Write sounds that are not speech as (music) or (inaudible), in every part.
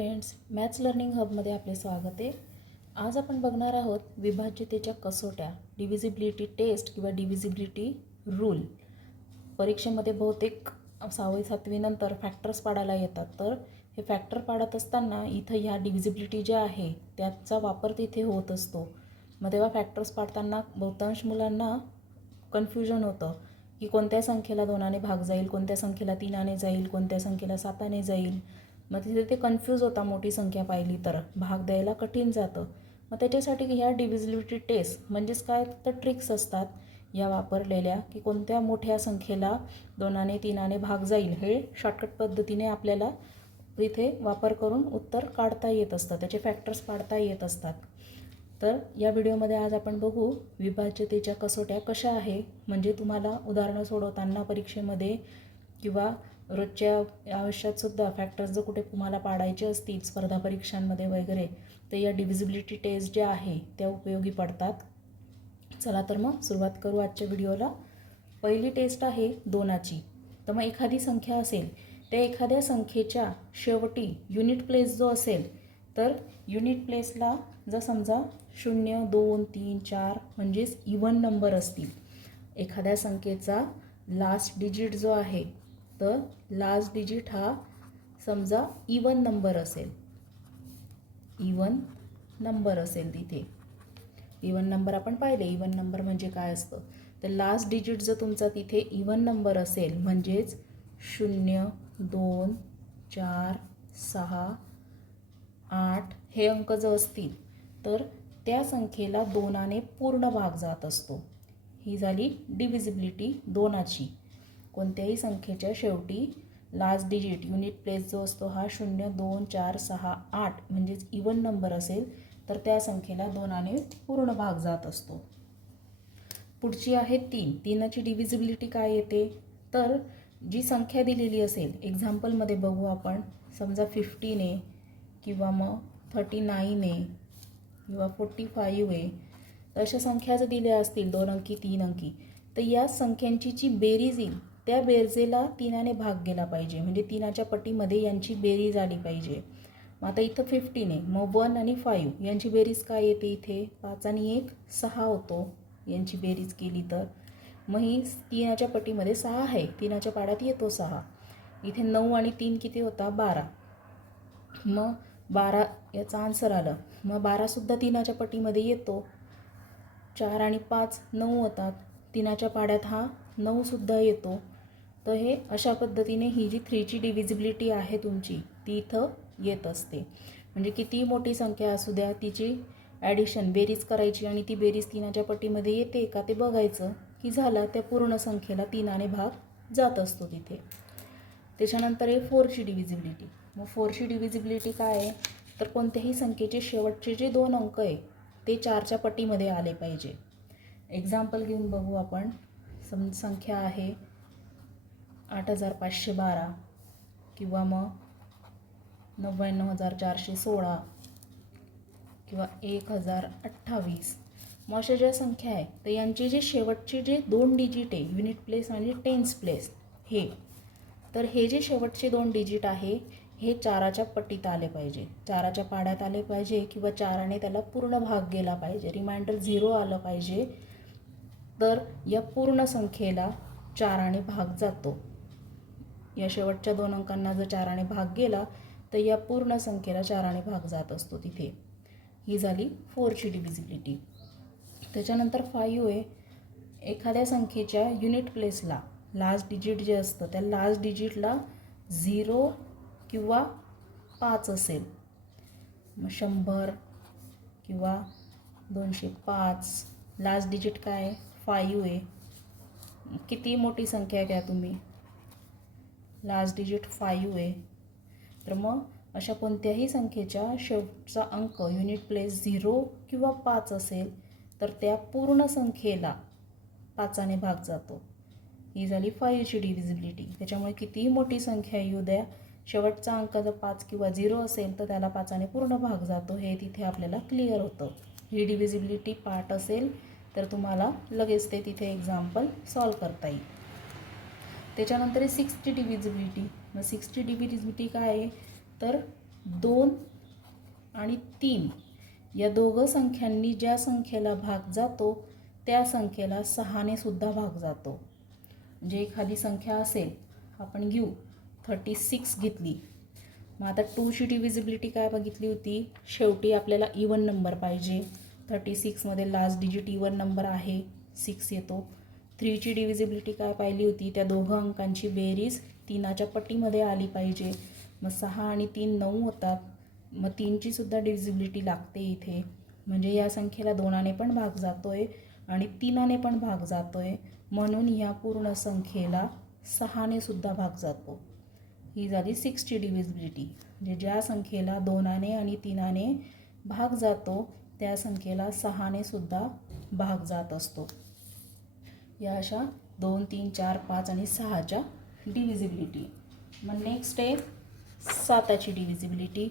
Friends maths learning हबमध्ये आपले स्वागत आहे. आज आपण बघणार आहोत विभाज्यतेच्या कसोट्या डिव्हिजिबिलिटी टेस्ट किंवा डिव्हिजिबिलिटी रूल परीक्षेमध्ये बहुतेक सहावी सातवीनंतर फॅक्टर्स पाडायला येतात. तर हे फॅक्टर पाडत असताना इथं ह्या डिव्हिजिबिलिटी ज्या आहे त्याचा वापर तिथे होत असतो. मग तेव्हा फॅक्टर्स पाडताना बहुतांश मुलांना कन्फ्युजन होतं की कोणत्या संख्येला दोनाने भाग जाईल कोणत्या संख्येला तीनाने जाईल कोणत्या संख्येला साताने जाईल. मग तिथे ते कन्फ्यूज होता मोठी संख्या पाहिली तर. भाग द्यायला कठीण जातं. मग त्याच्यासाठी ह्या डिव्हिजिबिलिटी टेस्ट म्हणजेच काय तर ट्रिक्स असतात. या वापरलेल्या की कोणत्या मोठ्या संख्येला दोनाने तीनाने भाग जाईल हे शॉर्टकट पद्धतीने आपल्याला इथे वापर करून उत्तर काढता येत असतं. त्याचे फॅक्टर्स पाडता येत असतात. तर या व्हिडिओमध्ये आज आपण बघू विभाज्यतेच्या कसोट्या कशा आहे. म्हणजे तुम्हाला उदाहरणं सोडवताना परीक्षेमध्ये किंवा रोजच्या आयुष्यातसुद्धा फॅक्टर्स जर कुठे तुम्हाला पाडायचे असतील स्पर्धा परीक्षांमध्ये वगैरे तर या डिव्हिजिबिलिटी टेस्ट ज्या आहे त्या उपयोगी पडतात. चला तर मग सुरुवात करू आजच्या व्हिडिओला पहिली टेस्ट आहे दोनाची. तर मग एखादी संख्या असेल त्या एखाद्या संख्येच्या शेवटी युनिट प्लेस जो असेल तर युनिट प्लेसला जर समजा शून्य दोन तीन चार म्हणजेच इवन नंबर असतील एखाद्या संख्येचा लास्ट डिजिट जो आहे तर लास्ट डिजिट हा समजा इवन नंबर असेल. इवन नंबर असेल तिथे. इवन नंबर आपण पाहिले इवन नंबर म्हणजे काय असतं? तर लास्ट डिजिट जर तुमचा तिथे इवन नंबर असेल म्हणजेच शून्य दोन चार सहा आठ हे अंक जर असतील तर त्या संख्येला दोनाने पूर्ण भाग जात असतो. ही झाली डिव्हिजिबिलिटी दोनाची. कोणत्याही संख्येच्या शेवटी लास्ट डिजिट युनिट प्लेस जो असतो हा शून्य दोन चार सहा आठ म्हणजेच इवन नंबर असेल तर त्या संख्येला दोनाने पूर्ण भाग जात असतो. पुढची आहे तीन. तीनाची डिव्हिजिबिलिटी काय येते? तर जी संख्या दिलेली असेल एक्झाम्पलमध्ये बघू आपण. समजा फिफ्टीन आहे किंवा मग थर्टी नाईन आहे किंवा फोर्टी फाईव्ह आहे तर अशा संख्या जर दिल्या असतील दोन अंकी तीन अंकी तर या संख्यांची जी बेरीज येईल त्या बेरजेला तिनाने भाग गेला पाहिजे. म्हणजे तिनाच्या पटीमध्ये यांची बेरीज आली पाहिजे. मग आता इथं फिफ्टीन आहे. मग वन आणि फाईव्ह यांची बेरीज काय येते इथे? पाच आणि एक सहा होतो. यांची बेरीज केली तर. मग ही तिनाच्या पटीमध्ये सहा आहे. तिनाच्या पाड्यात येतो सहा. इथे नऊ आणि तीन किती होता? बारा. मग बारा याचा आन्सर आलं. मग बारासुद्धा तिनाच्या पटीमध्ये येतो. चार आणि पाच नऊ होतात. तिनाच्या पाड्यात हा नऊसुद्धा येतो. तर हे अशा पद्धतीने ही जी थ्रीची डिव्हिजिबिलिटी आहे तुमची ती इथं येत असते. म्हणजे किती मोठी संख्या असू द्या तिची ॲडिशन बेरीज करायची आणि ती बेरीज तीनाच्या पटीमध्ये येते का ते बघायचं की झालं त्या पूर्ण संख्येला तीनाने भाग जात असतो तिथे. त्याच्यानंतर आहे फोरची डिव्हिजिबिलिटी मग फोरची डिव्हिजिबिलिटी काय आहे? तर कोणत्याही संख्येचे शेवटचे जे दोन अंक आहे ते चारच्या पटीमध्ये आले पाहिजे. एक्झाम्पल घेऊन बघू आपण. सम संख्या आहे आठ हजार पाचशे बारा किंवा मग नव्याण्णव हजार चारशे सोळा किंवा एक हजार अठ्ठावीस. मग अशा ज्या संख्या आहे तर यांचे जे शेवटचे जे दोन डिजिट आहे युनिट प्लेस आणि टेन्स प्लेस हे तर हे जे शेवटचे दोन डिजिट आहे हे चाराच्या पटीत आले पाहिजे. चाराच्या पाड्यात आले पाहिजे किंवा चाराने त्याला पूर्ण भाग गेला पाहिजे. रिमाइंडर झिरो आलं पाहिजे. तर या पूर्ण संख्येला चाराने भाग जातो. या शेवटच्या दोन अंकांना जर चाराने भाग गेला तर या पूर्ण संख्येला चाराने भाग जात असतो तिथे. ही झाली फोरची डिव्हिजिबिलिटी त्याच्यानंतर फाईव्ह आहे एखाद्या संख्येच्या युनिट प्लेसला लास्ट डिजिट जे असतं त्या लास्ट डिजिटला झिरो किंवा पाच असेल. मग शंभर किंवा दोनशे पाच. लास्ट डिजिट काय? फायू फाईव्ह आहे किती मोठी संख्या घ्या तुम्ही? लास्ट डिजिट फाईव्ह आहे तर मग अशा कोणत्याही संख्येच्या शेवटचा अंक युनिट प्लेस झिरो किंवा पाच असेल तर त्या पूर्ण संख्येला पाचाने भाग जातो. ही झाली फाईव्हची डिव्हिजिबिलिटी त्याच्यामुळे कितीही मोठी संख्या येऊ द्या शेवटचा अंक जर पाच किंवा झिरो असेल तर त्याला पाचाने पूर्ण भाग जातो. हे तिथे आपल्याला क्लिअर होतं. ही डिव्हिजिबिलिटी पार्ट असेल तर तुम्हाला लगेच ते तिथे एक्झाम्पल सॉल्व करता येईल. त्याच्यानंतर आहे सिक्सची डिव्हिजिबिलिटी मग सिक्सची डिव्हिजिबिलिटी काय आहे? तर दोन आणि तीन या दोघं संख्यांनी ज्या संख्येला भाग जातो त्या संख्येला सहाने सुद्धा भाग जातो. म्हणजे एखादी संख्या असेल आपण घेऊ. थर्टी सिक्स घेतली. मग आता टूची डिव्हिजिबिलिटी काय बघितली होती? शेवटी आपल्याला इवन नंबर पाहिजे. थर्टी सिक्समध्ये लास्ट डिजिट इवन नंबर आहे. सिक्स येतो. थ्रीची डिव्हिजिबिलिटी काय पाहिली होती त्या दोघं अंकांची बेरीज तीनाच्या पट्टीमध्ये आली पाहिजे. मग सहा आणि तीन नऊ होतात. मग तीनची सुद्धा डिव्हिजिबिलिटी लागते इथे. म्हणजे या संख्येला दोनाने पण भाग जातो आहे आणि तीनाने पण भाग जातो आहे म्हणून ह्या पूर्ण संख्येला सहाने सुद्धा भाग जातो. ही झाली सिक्सची डिव्हिजिबिलिटी म्हणजे ज्या संख्येला दोनाने आणि तीनाने भाग जातो त्या संख्येला सहाने सुद्धा भाग जात असतो. या अशा दोन तीन चार पाच आणि सहाच्या डिव्हिजिबिलिटी मग नेक्स्ट आहे साताची डिव्हिजिबिलिटी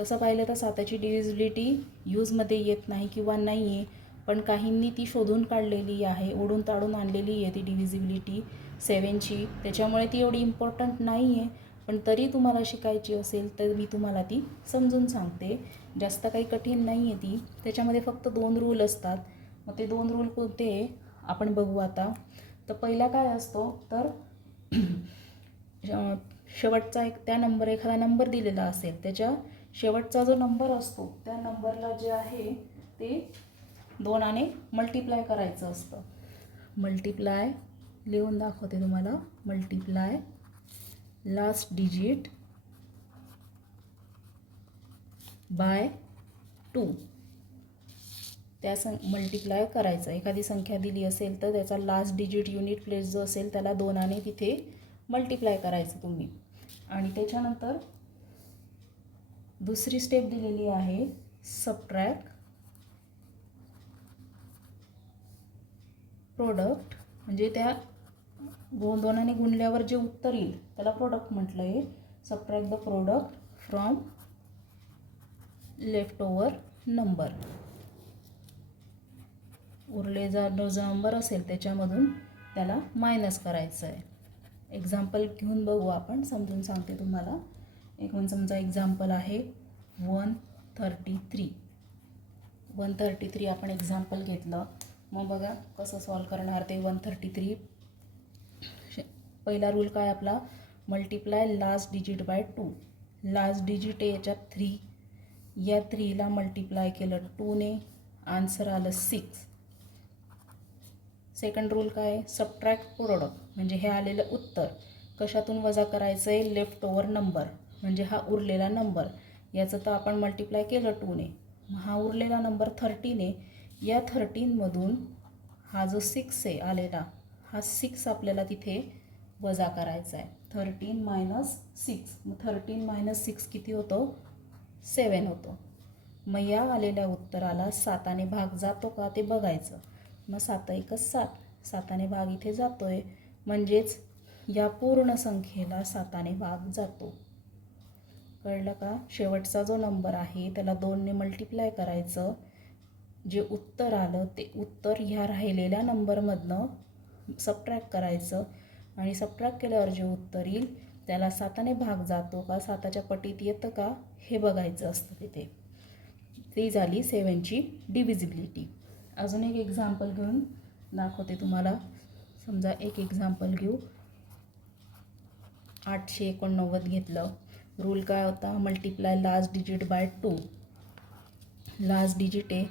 तसं पाहिलं तर साताची डिव्हिजिबिलिटी यूजमध्ये येत नाही किंवा नाही आहे पण काहींनी ती शोधून काढलेली आहे ओढून ताडून आणलेली आहे ती डिव्हिजिबिलिटी सेवनची त्याच्यामुळे ती एवढी इम्पॉर्टंट नाही आहे पण तरी तुम्हाला शिकायची असेल तर मी तुम्हाला ती समजून सांगते. जास्त काही कठीण नाही आहे ती. त्याच्यामध्ये फक्त दोन रूल असतात. मग ते दोन रूल कोणते? आपण बघू आता. तर पहिला काय असतो? तर शेवटचा एक त्या नंबर एखादा नंबर दिलेला असेल त्याच्या शेवटचा जो नंबर असतो त्या नंबरला जे आहे ते दोनाने मल्टिप्लाय करायचं असतं. मल्टिप्लाय लिहून दाखवते तुम्हाला. Multiply last digit by two त्या सं मल्टिप्लाय करायचं. एखादी संख्या दिली असेल तर त्याचा लास्ट डिजिट युनिट प्लेस जो असेल त्याला दोनाने तिथे मल्टिप्लाय करायचं तुम्ही. आणि त्याच्यानंतर दुसरी स्टेप दिलेली आहे सबट्रॅक प्रोडक्ट म्हणजे त्या दोन दोनाने गुणल्यावर जे उत्तर येईल त्याला प्रोडक्ट म्हटलं आहे. Subtract the product from left over number उरले जा जो नंबर असेल त्याच्यामधून त्याला मायनस करायचं आहे एक्झाम्पल घेऊन बघू आपण समजून सांगते तुम्हाला. एक म्हणजे समजा एक्झाम्पल आहे one thirty three one thirty three आपण एक्झाम्पल घेतलं. मग बघा कसं सॉल्व करणार ते वन थर्टी थ्री पहिला रूल काय आपला? Multiply last digit by two last digit आहे याच्यात थ्री या थ्रीला मल्टिप्लाय केलं टूने आन्सर आलं सिक्स सेकंड रूल काय? आहे सबट्रॅक्ट प्रोडक्ट म्हणजे हे आलेलं उत्तर. कशातून वजा करायचं आहे लेफ्ट ओवर नंबर म्हणजे हा उरलेला नंबर याचं तर आपण मल्टिप्लाय केलं टूने हा उरलेला नंबर थर्टीने या थर्टीनमधून हा जो सिक्स आहे आलेला हा सिक्स आपल्याला तिथे वजा करायचा आहे थर्टीन मायनस सिक्स मग थर्टीन मायनस सिक्स किती होतो? सेवन होतो. मग या आलेल्या उत्तराला साताने भाग जातो का ते बघायचं. मग सात एकच सात. साताने भाग इथे जातो आहे म्हणजेच या पूर्ण संख्येला साताने भाग जातो. कळलं का? शेवटचा जो नंबर आहे त्याला दोनने मल्टिप्लाय करायचं. जे उत्तर आलं ते उत्तर ह्या राहिलेल्या नंबरमधनं सबट्रॅक्ट करायचं. आणि सबट्रॅक्ट केल्यावर जे उत्तर येईल त्याला साताने भाग जातो का? साताच्या पटीत येतं का? हे बघायचं असतं तिथे. ती झाली सेवनची डिव्हिजिबिलिटी अजून एक एक्झाम्पल घेऊन दाखवते तुम्हाला. समजा एक एक्झाम्पल घेऊ. आठशे एकोणनव्वद घेतलं. रूल काय होता? Multiply last digit by two last digit आहे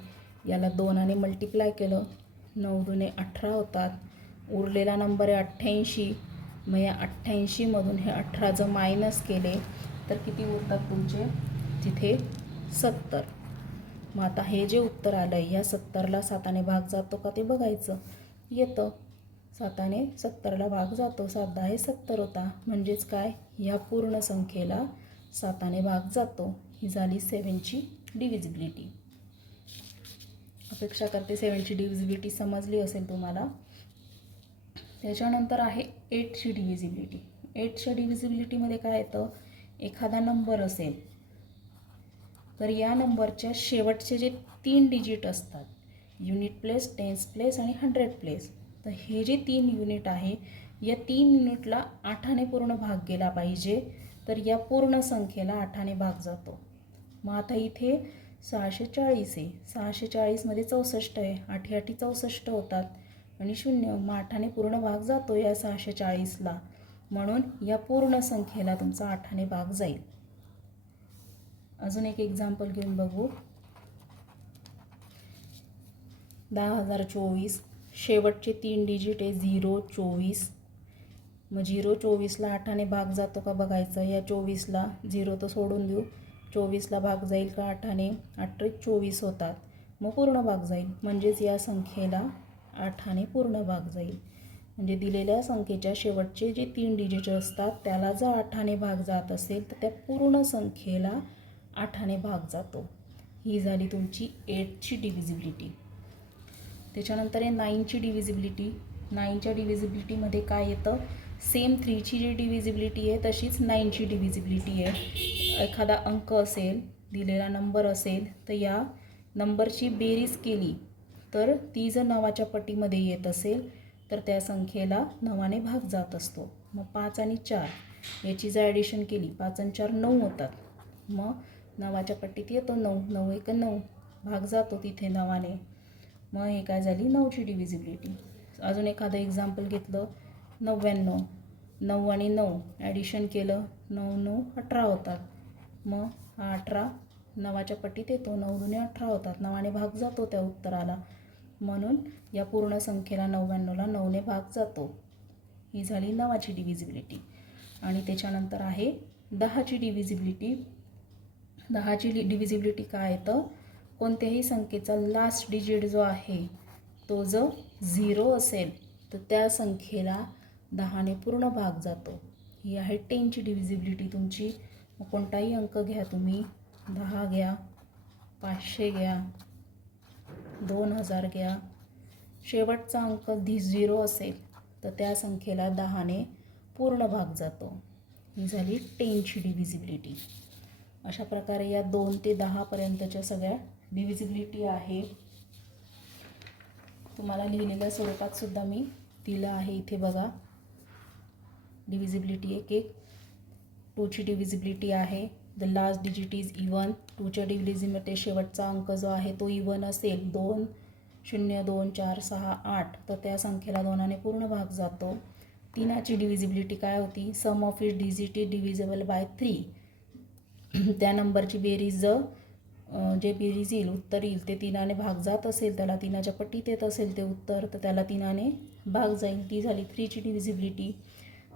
याला दोनाने मल्टिप्लाय केलं. नऊ दुने अठरा होतात. उरलेला नंबर आहे अठ्ठ्याऐंशी. मग या अठ्ठ्याऐंशीमधून हे अठरा जर मायनस केले. तर किती उरतात तुमचे? तिथे सत्तर. मग आता हे जे उत्तर आलं आहे या सत्तरला साताने भाग जातो का ते बघायचं. येतं. साताने सत्तरला भाग जातो. सात दहा हे सत्तर होता. म्हणजेच काय? ह्या पूर्ण संख्येला साताने भाग जातो. ही झाली सेवनची डिव्हिजिबिलिटी अपेक्षा करते सेवनची डिव्हिजिबिलिटी समजली असेल तुम्हाला. त्याच्यानंतर आहे एटची डिव्हिजिबिलिटी एटच्या डिव्हिजिबिलिटीमध्ये काय येतं? एखादा नंबर असेल तर या नंबरच्या शेवटचे जे तीन डिजिट असतात युनिट प्लेस टेन्स प्लेस आणि हंड्रेड प्लेस तर हे जे तीन युनिट आहे या तीन युनिटला आठाने पूर्ण भाग गेला पाहिजे. तर या पूर्ण संख्येला आठाने भाग जातो. मग आता इथे सहाशे चाळीस आहे. सहाशे चाळीसमध्ये चौसष्ट आहे. आठी आठी चौसष्ट होतात. आणि शून्य मग आठाने पूर्ण भाग जातो या सहाशे चाळीसला म्हणून या पूर्ण संख्येला तुमचा आठाने भाग जाईल. अजून एक एक्झाम्पल घेऊन बघू. दहा हजार चोवीस. शेवटचे तीन डिजिट आहे झिरो चोवीस. मग झिरो चोवीसला आठाने भाग जातो का बघायचं? या चोवीसला झिरो तर सोडून देऊ. चोवीसला भाग जाईल का आठाने? अठरे चोवीस होतात. मग पूर्ण भाग जाईल. म्हणजेच या संख्येला आठाने पूर्ण भाग जाईल. म्हणजे दिलेल्या संख्येच्या शेवटचे जे तीन डिजिट असतात त्याला जर आठाने भाग जात असेल तर त्या पूर्ण संख्येला आठाने भाग जातो. ही झाली तुमची एटची डिव्हिजिबिलिटी त्याच्यानंतर आहे नाईनची डिव्हिजिबिलिटी नाईनच्या डिव्हिजिबिलिटीमध्ये काय येतं? सेम थ्रीची जी डिव्हिजिबिलिटी आहे तशीच नाईनची डिव्हिजिबिलिटी आहे. एखादा अंक असेल दिलेला नंबर असेल तर या नंबरची बेरीज केली तर ती जर नवाच्या पटीमध्ये येत असेल तर त्या संख्येला नवाने भाग जात असतो. मग पाच आणि चार याची जर ॲडिशन केली पाच आणि चार नऊ होतात. मग नवाच्या पट्टीत येतो नऊ नऊ एक नऊ. भाग जातो तिथे नवाने. मग हे काय झाली? नऊची डिव्हिजिबिलिटी अजून एखादं एक्झाम्पल घेतलं. नव्याण्णव. नऊ आणि नऊ. ॲडिशन केलं. नऊ नऊ अठरा होतात. मग हा अठरा नवाच्या पट्टीत येतो. नऊ दुने अठरा होतात. नवाने भाग जातो त्या उत्तराला. म्हणून या पूर्ण संख्येला नव्याण्णवला नऊने भाग जातो. ही झाली नवाची डिव्हिजिबिलिटी आणि त्याच्यानंतर आहे दहाची डिव्हिजिबिलिटी दहाची डिव्हिजिबिलिटी काय येतं कोणत्याही संख्येचा लास्ट डिजिट जो आहे तो जो झिरो असेल तर त्या संख्येला दहाने पूर्ण भाग जातो. ही आहे टेनची डिव्हिजिबिलिटी तुमची. मग कोणताही अंक घ्या तुम्ही. दहा घ्या पाचशे घ्या दोन हजार घ्या. शेवटचा अंक धी झिरो असेल तर त्या संख्येला दहाने पूर्ण भाग जातो. ही झाली टेनची डिव्हिजिबिलिटी अशा प्रकारे या दोन ते दहापर्यंतच्या सगळ्या डिव्हिजिबिलिटी आहे. तुम्हाला लिहिलेल्या स्वरूपात सुद्धा मी दिलं आहे इथे बघा. डिव्हिजिबिलिटी एक एक. टूची डिव्हिजिबिलिटी आहे. The last digit is even टूच्या डिव्हिजिमध्ये शेवटचा अंक जो आहे तो इवन असेल. दोन शून्य दोन चार सहा आठ. तर त्या संख्येला दोनाने पूर्ण भाग जातो. तीनाची डिव्हिजिबिलिटी काय होती? Sum of is digit is divisible by three (clears throat) त्या नंबरची बेरीज जे बेरीज येईल उत्तर येईल ते तिनाने भाग जात असेल त्याला तिनाच्या पट्टीत येत असेल ते उत्तर तर त्याला तिनाने भाग जाईल. ती झाली थ्रीची डिव्हिजिबिलिटी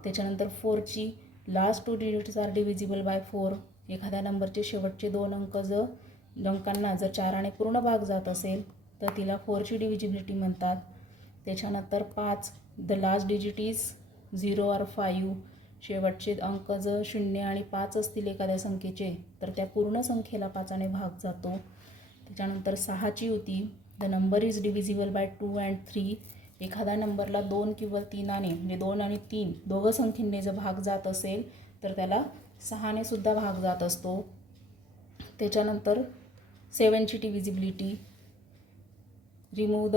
त्याच्यानंतर फोरची last two digits are divisible by four एखाद्या नंबरचे शेवटचे दोन अंक जर अंकांना जर चाराने पूर्ण भाग जात असेल तर तिला फोरची डिव्हिजिबिलिटी म्हणतात. त्याच्यानंतर पाच the last digit is zero or five शेवटचे अंक जर शून्य आणि पाच असतील एखाद्या संख्येचे तर त्या पूर्ण संख्येला पाचाने भाग जातो. त्याच्यानंतर सहाची होती. The number is divisible by two and three एखाद्या नंबरला दोन किंवा तीनाने म्हणजे दोन आणि तीन दोघं संख्येने जर भाग जात असेल तर त्याला सहाने सुद्धा भाग जात असतो. त्याच्यानंतर सेवनची divisibility remove the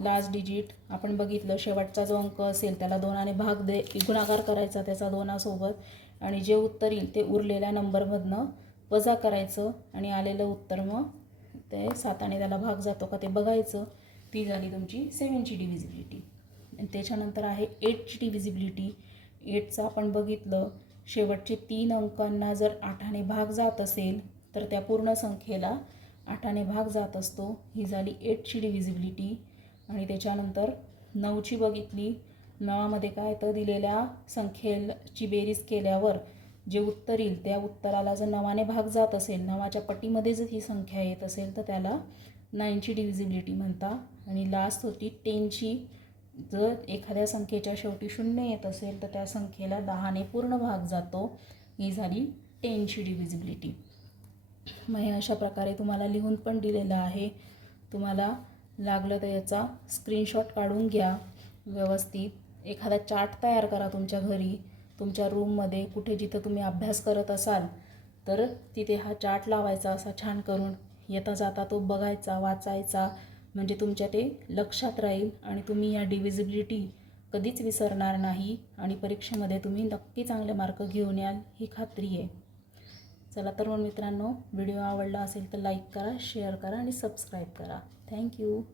last digit. आपण बघितलं शेवटचा जो अंक असेल त्याला दोनाने भाग दे गुणाकार करायचा त्याचा दोनासोबत. आणि जे उत्तर येईल ते उरलेल्या नंबरमधनं वजा करायचं आणि आलेलं उत्तर मग ते साताने त्याला भाग जातो का ते बघायचं. ती झाली तुमची सेवनची डिव्हिजिबिलिटी. आणि त्याच्यानंतर आहे एटची डिव्हिजिबिलिटी. एटचं आपण बघितलं शेवटचे तीन अंकांना जर आठाने भाग जात असेल तर त्या पूर्ण संख्येला आठाने भाग जात असतो. ही झाली एटची डिव्हिजिबिलिटी. आणि त्याच्यानंतर नऊची बघितली. नवामध्ये काय तर दिलेल्या संख्येची बेरीज केल्यावर जे उत्तर येईल त्या उत्तराला जर नवाने भाग जात असेल नवाच्या पटीमध्ये जर ही संख्या येत असेल तर त्याला नाईनची डिव्हिजिबिलिटी म्हणता. आणि लास्ट होती टेनची जर एखाद्या संख्येच्या शेवटी शून्य येत असेल तर त्या संख्येला दहाने पूर्ण भाग जातो. ही झाली टेनची डिव्हिजिबिलिटी मग हे अशा प्रकारे तुम्हाला लिहून पण दिलेलं आहे. तुम्हाला लागलं तर याचा स्क्रीनशॉट काढून घ्या व्यवस्थित. एखादा चार्ट तयार करा तुमच्या घरी तुमच्या रूममध्ये कुठे जिथं तुम्ही अभ्यास करत असाल तर तिथे हा चार्ट लावायचा असा छान करून. येता जाता तो बघायचा वाचायचा म्हणजे तुमच्या ते लक्षात राहील आणि तुम्ही या डिव्हिजिबिलिटी कधीच विसरणार नाही आणि परीक्षेमध्ये तुम्ही नक्की चांगले मार्क घेऊन याल ही खात्री आहे. चला तर मग मित्रांनो व्हिडिओ आवडला असेल तर लाईक करा शेअर करा आणि सबस्क्राईब करा. Thank you.